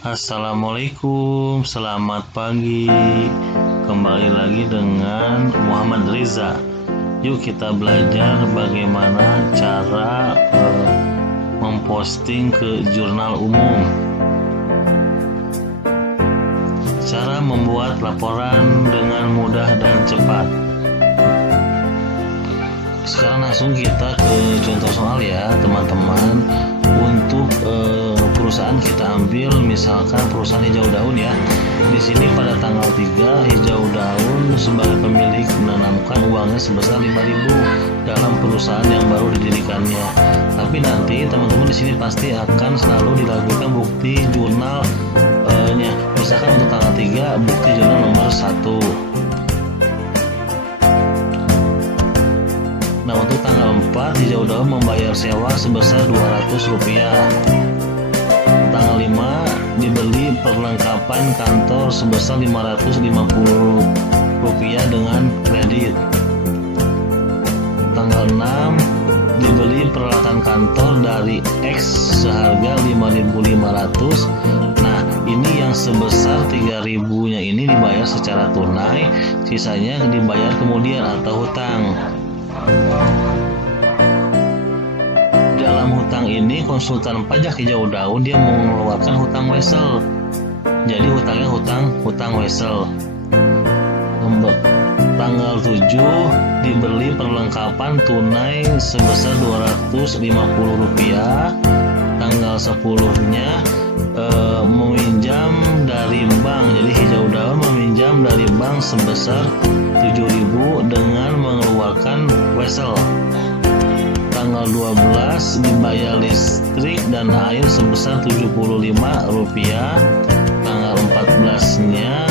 Assalamualaikum, selamat pagi. Kembali lagi dengan Muhammad Riza. Yuk kita belajar bagaimana cara memposting ke jurnal umum. Cara membuat laporan dengan mudah dan cepat. Sekarang langsung kita ke contoh soal ya teman-teman. Untuk perusahaan kita ambil misalkan perusahaan hijau daun ya. Di sini pada tanggal 3 hijau daun sebagai pemilik menanamkan uangnya sebesar 5.000 dalam perusahaan yang baru didirikannya. Tapi nanti teman-teman di sini pasti akan selalu dilakukan bukti jurnalnya. Misalkan untuk tanggal 3 bukti jurnal nomor 1. Nah, untuk tanggal 4 hijau daun membayar sewa sebesar Rp200. Tanggal 5 dibeli perlengkapan kantor sebesar Rp550 dengan kredit. Tanggal 6 dibeli peralatan kantor dari X seharga Rp5.500. Nah, ini yang sebesar Rp3.000-nya ini dibayar secara tunai, sisanya dibayar kemudian atau hutang. Dalam hutang ini konsultan pajak hijau daun dia mengeluarkan hutang wesel. Jadi hutangnya hutang wesel. Tanggal 7 dibeli perlengkapan tunai sebesar Rp250. Tanggal 10-nya meminjam dari bank. Jadi hijau daun meminjam dari bank sebesar Rp7.000 dengan mengeluarkan wesel. Tanggal 12 dibayar listrik dan air sebesar Rp75. Tanggal 14-nya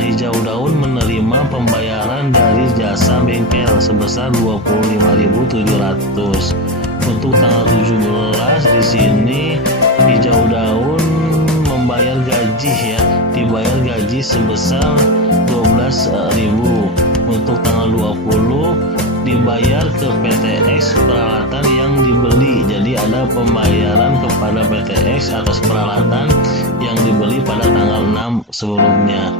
hijau daun menerima pembayaran dari jasa bengkel sebesar Rp25.700. Untuk tanggal 17 di sini hijau daun membayar gaji ya, dibayar gaji sebesar Rp12.000. Untuk tanggal 20 dibayar ke PTX peralatan yang dibeli. Jadi ada pembayaran kepada PTX atas peralatan yang dibeli pada tanggal 6 sebelumnya.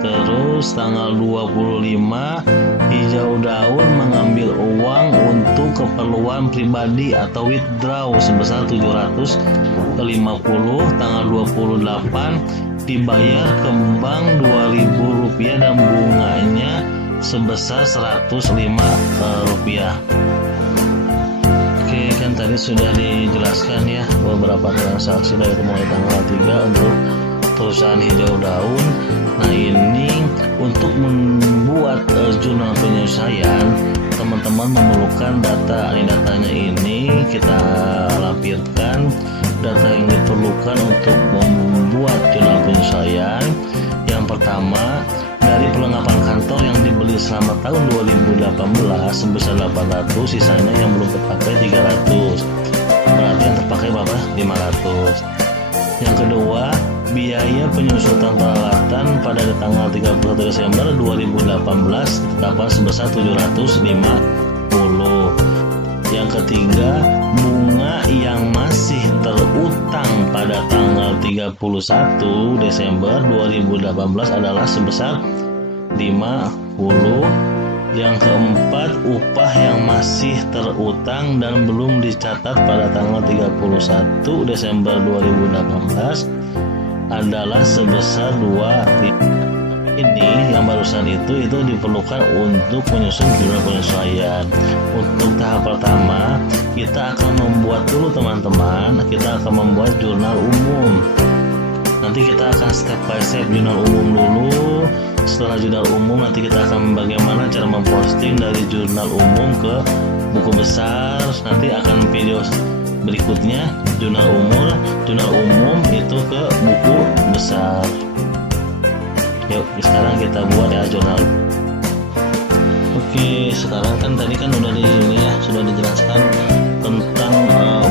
Terus tanggal 25 hijau daun mengambil uang untuk keperluan pribadi atau withdraw sebesar Rp750. Tanggal 28 dibayar ke bank Rp2.000 dan bunganya sebesar Rp105. Oke, kan tadi sudah dijelaskan ya beberapa transaksi dari mulai tanggal 3 untuk perusahaan hijau daun. Nah, ini untuk membuat jurnal penyelesaian teman-teman memerlukan data. Datanya ini kita lampirkan. Data yang diperlukan untuk membuat jurnal penyelesaian yang pertama dari perlengkapan kantor yang dibeli selama tahun 2018 sebesar 800, sisanya yang belum terpakai 300. Berarti yang terpakai berapa? 500. Yang kedua, biaya penyusutan peralatan pada tanggal 31 Desember 2018 ditetapkan sebesar 750. Yang ketiga, bunga yang masih terutang pada tanggal 31 Desember 2018 adalah sebesar 50. Yang keempat, upah yang masih terutang dan belum dicatat pada tanggal 31 Desember 2018 adalah sebesar 2. Ini yang barusan itu diperlukan untuk menyusun jurnal penyelesaian. Untuk tahap pertama kita akan membuat dulu teman-teman, kita akan membuat jurnal umum. Nanti kita akan step by step jurnal umum dulu. Setelah jurnal umum nanti kita akan bagaimana cara memposting dari jurnal umum ke buku besar. Nanti akan video berikutnya jurnal umum itu ke buku besar. Yuk sekarang kita buat ya jurnal. Oke, sekarang kan tadi kan udah sudah dijelaskan tentang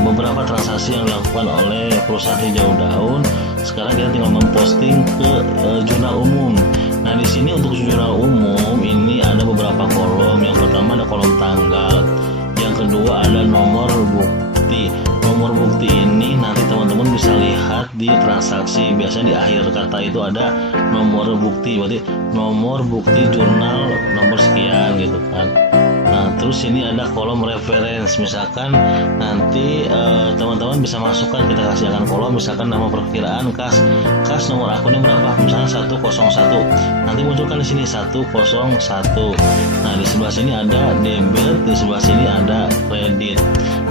beberapa transaksi yang dilakukan oleh perusahaan hijau daun. Sekarang kita tinggal memposting ke jurnal umum. Nah, di sini untuk jurnal umum ini ada beberapa kolom. Yang pertama ada kolom tanggal. Yang kedua ada nomor bukti. Nomor bukti ini nanti teman-teman teman-teman bisa lihat di transaksi. Biasanya di akhir kata itu ada nomor bukti, berarti nomor bukti jurnal nomor sekian gitu kan. Nah, terus ini ada kolom reference. Misalkan nanti teman-teman bisa masukkan, kita kasihkan kolom misalkan nama perkiraan kas nomor akunnya berapa, misalnya 101. Nanti munculkan di sini 101. Nah, di sebelah sini ada debit, di sebelah sini ada kredit.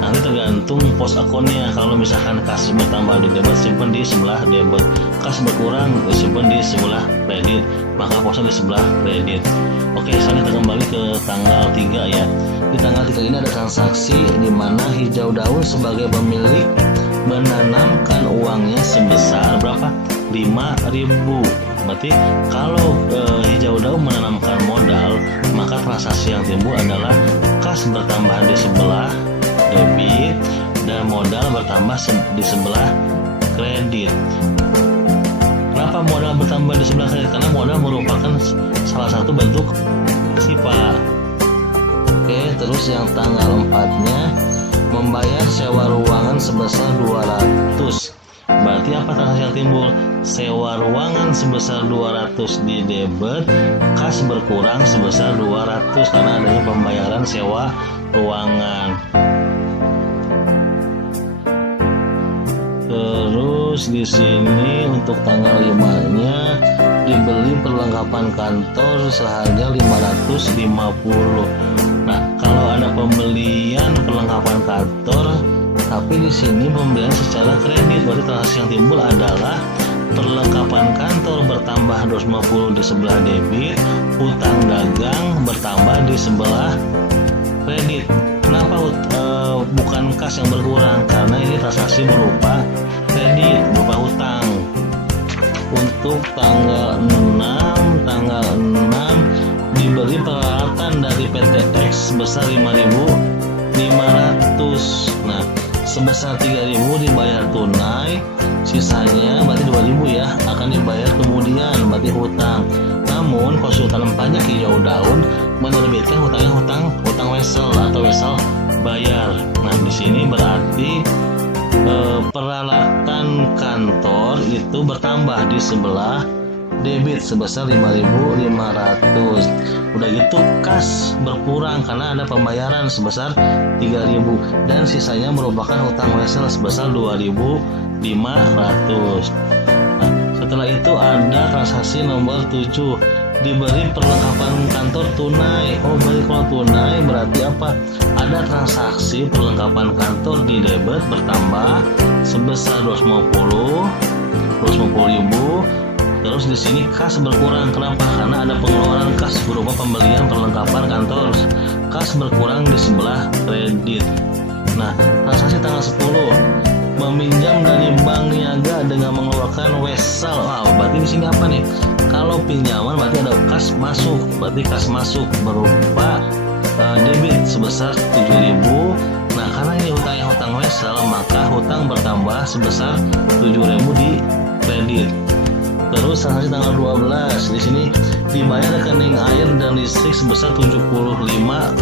Nanti tergantung pos akunnya. Kalau misalkan kas bertambah di debit, simpan di sebelah debit. Kas berkurang, simpan di sebelah kredit, maka posnya di sebelah kredit. Oke, sekarang kita kembali ke tanggal 3 ya. Di tanggal 3 ini ada transaksi di mana Hijau Daun sebagai pemilik menanamkan uangnya sebesar berapa? 5.000. Berarti kalau Hijau Daun menanamkan modal, maka transaksi yang timbul adalah kas bertambah di sebelah debit dan modal bertambah di sebelah kredit. Kenapa modal bertambah di sebelah kredit? Karena modal merupakan salah satu bentuk sifat. Oke, terus yang tanggal 4-nya membayar sewa ruangan sebesar 200. Berarti apa transaksi yang timbul? Sewa ruangan sebesar 200 di debit, kas berkurang sebesar 200 karena adanya pembayaran sewa ruangan. Terus di sini untuk tanggal 5-nya dibeli perlengkapan kantor seharga 550. Nah, kalau ada pembelian perlengkapan kantor tapi di sini pembelian secara kredit, berarti transaksi yang timbul adalah perlengkapan kantor bertambah 250 di sebelah debit, utang dagang bertambah di sebelah kredit. Kenapa bukan kas yang berkurang? Karena ini transaksi berupa kredit, berupa utang. Untuk tanggal 6 diberi peralatan dari PT X sebesar 5.500. Nah, sebesar 3.000 dibayar tunai, sisanya berarti 2.000 ya akan dibayar kemudian, berarti hutang. Namun konsultan pajak Hijau Daun menerbitkan hutangnya hutang wesel atau wesel bayar. Nah, di sini berarti peralatan kantor itu bertambah di sebelah debit sebesar 5.500. Udah gitu kas berkurang karena ada pembayaran sebesar 3.000 dan sisanya merupakan hutang wesel sebesar 2.500. Nah, setelah itu ada transaksi nomor 7, diberi perlengkapan kantor tunai. Oh, berarti kalau tunai berarti apa? Ada transaksi perlengkapan kantor di debit bertambah sebesar 250.000. Terus di sini kas berkurang. Kenapa? Karena ada pengeluaran kas berupa pembelian perlengkapan kantor. Kas berkurang di sebelah kredit. Nah, transaksi tanggal 10, meminjam dari bank niaga dengan mengeluarkan wesel. Berarti di sini apa nih? Kalau pinjaman berarti ada kas masuk. Berarti kas masuk berupa debit sebesar 7.000. Nah, karena ini hutangnya hutang wesel, maka hutang bertambah sebesar 7.000 di kredit. Terus transaksi tanggal 12, di sini dibayar rekening air dan listrik sebesar 75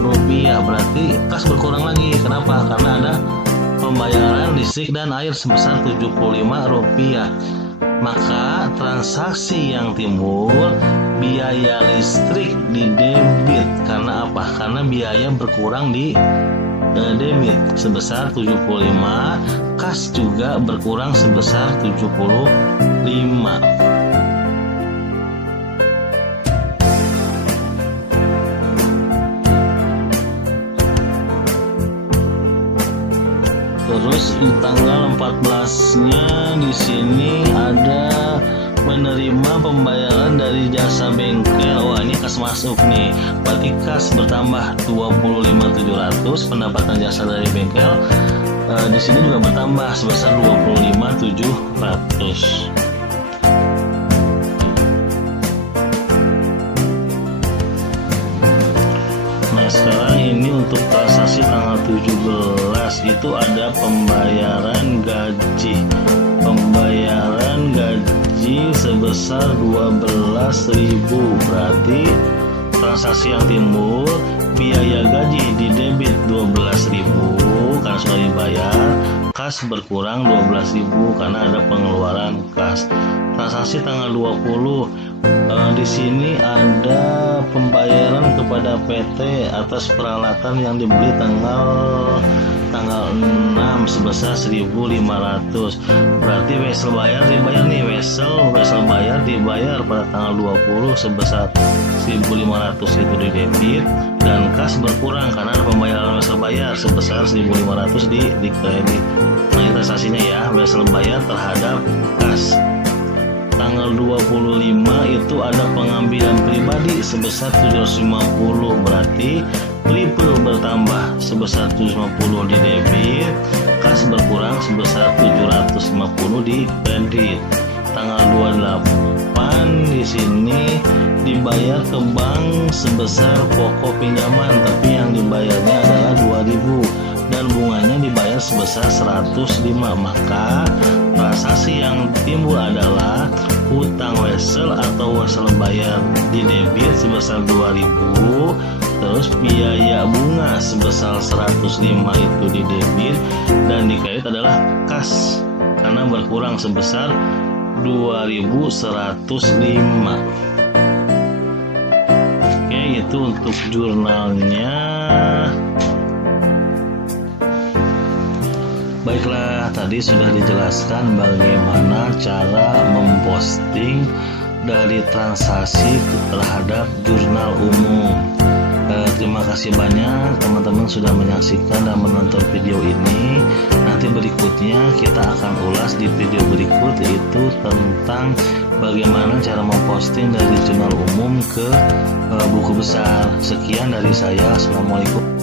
rupiah. Berarti kas berkurang lagi. Kenapa? Karena ada pembayaran listrik dan air sebesar 75 rupiah. Maka transaksi yang timbul biaya listrik di debit. Karena apa? Karena biaya berkurang di debit sebesar 75, kas juga berkurang sebesar 75. Terus di tanggal 14-nya di sini ada menerima pembayaran dari jasa bengkel. Wah, ini kas masuk nih. Berarti kas bertambah 25.700, pendapatan jasa dari bengkel di sini juga bertambah sebesar 25.700. Sekarang ini untuk transaksi tanggal 17 itu ada pembayaran gaji. Pembayaran gaji sebesar 12.000. Berarti transaksi yang timbul biaya gaji di debit 12.000 karena sudah dibayar, kas berkurang 12.000 karena ada pengeluaran kas. Transaksi tanggal 20, di sini ada pembayaran kepada PT atas peralatan yang dibeli tanggal 6 sebesar 1.500. Berarti wesel bayar dibayar nih, wesel bayar dibayar pada tanggal 20 sebesar 1.500 itu di debit, dan kas berkurang karena ada pembayaran wesel bayar sebesar 1.500 di kredit. Nah, ini transaksinya ya, wesel bayar terhadap kas. Tanggal 25 itu ada pengambilan pribadi sebesar 750, berarti prepay bertambah sebesar 750 di debit, kas berkurang sebesar 750 di kredit. Tanggal 28 di sini dibayar ke bank sebesar pokok pinjaman, tapi yang dibayarnya adalah 2.000 dan bunganya dibayar sebesar 105. Maka transaksi yang timbul adalah hutang wesel atau wesel bayar di debit sebesar 2.000, terus biaya bunga sebesar 105 itu di debit, dan di kredit adalah kas karena berkurang sebesar 2.105. Oke, itu untuk jurnalnya. Baiklah, tadi sudah dijelaskan bagaimana cara memposting dari transaksi terhadap jurnal umum. Terima kasih banyak teman-teman sudah menyaksikan dan menonton video ini. Nanti berikutnya kita akan ulas di video berikut, yaitu tentang bagaimana cara memposting dari jurnal umum ke buku besar. Sekian dari saya. Assalamualaikum.